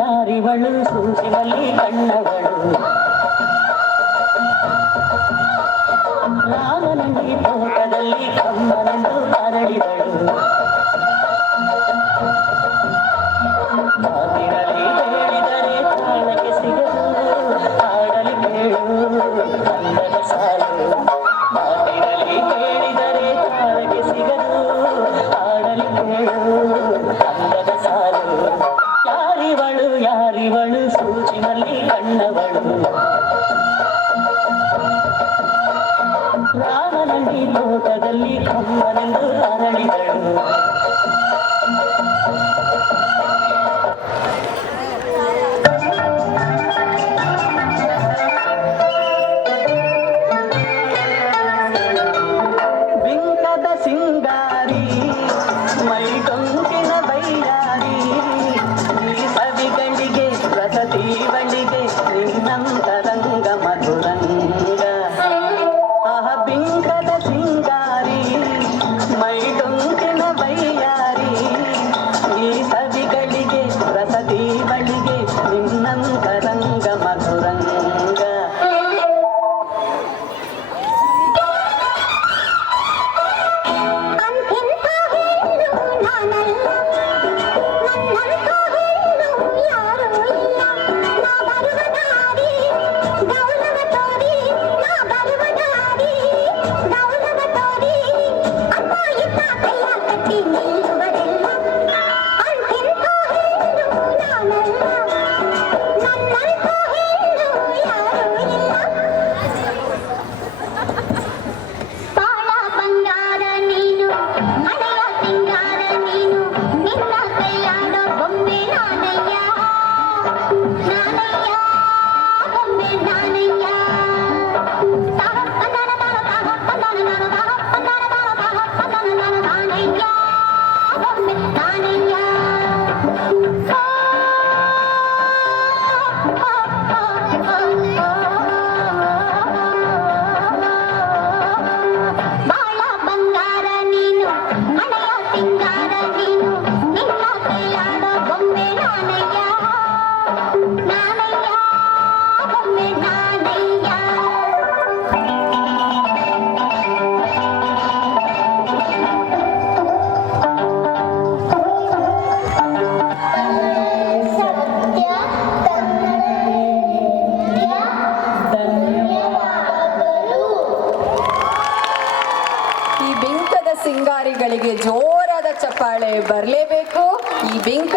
ಯಾರಿವಳು ಸೂಜಿನಲ್ಲಿ ಕಣ್ಣವಳು ರಾಮನಲ್ಲಿ ತೋಟದಲ್ಲಿ ಕಮ್ಮನೆಂದು ಅರಳಿದಳು ಮಾತಿನಲ್ಲಿ ಹೇಳಿದರೆ ತಾಳಕ್ಕೆ ಸಿಗದು ಹಾಡಲಿ ಕೇಳು ಅಂದದ ಸಾಲು ಮಾತಿನಲ್ಲಿ ಹೇಳಿದರೆ ತಾಳಕ್ಕೆ ಸಿಗದು ಹಾಡಲಿ ಕೇಳು ಅಂದದ ಸಾಲು ಯಾರಿವಳು ಸೂಜಿನಲ್ಲಿ ಕಣ್ಣವಳು ರಾಮನಲ್ಲಿ ತೋಟದಲ್ಲಿ ಕಮ್ಮನೆಂದು ಅರಳಿದಳು ಬಿಂಕದ ಸಿಂಗಾರಿ ಮೈ ಟೊಂಕಿನ ಬೈಯಾರಿ ಬಳಿಗೆ ನಿನ್ನಂತರಂಗ ಮಧುರಂಗ ಆಹ ಬಿಂಕದ ಸಿಂಗಾರಿ ಮೈ ಟೊಂಕಿನ ಬೈಯಾರಿ ಈ ಸವಿಗಳಿಗೆ ರಸದಿ ಬಳಿಗೆ ನಿನ್ನಂತರಂಗ ಮಧುರಂಗ ಸಿಂಗಾರಿಗಳಿಗೆ ಜೋರಾದ ಚಪ್ಪಾಳೆ ಬರಲೇಬೇಕು. ಈ ಬಿಂಕ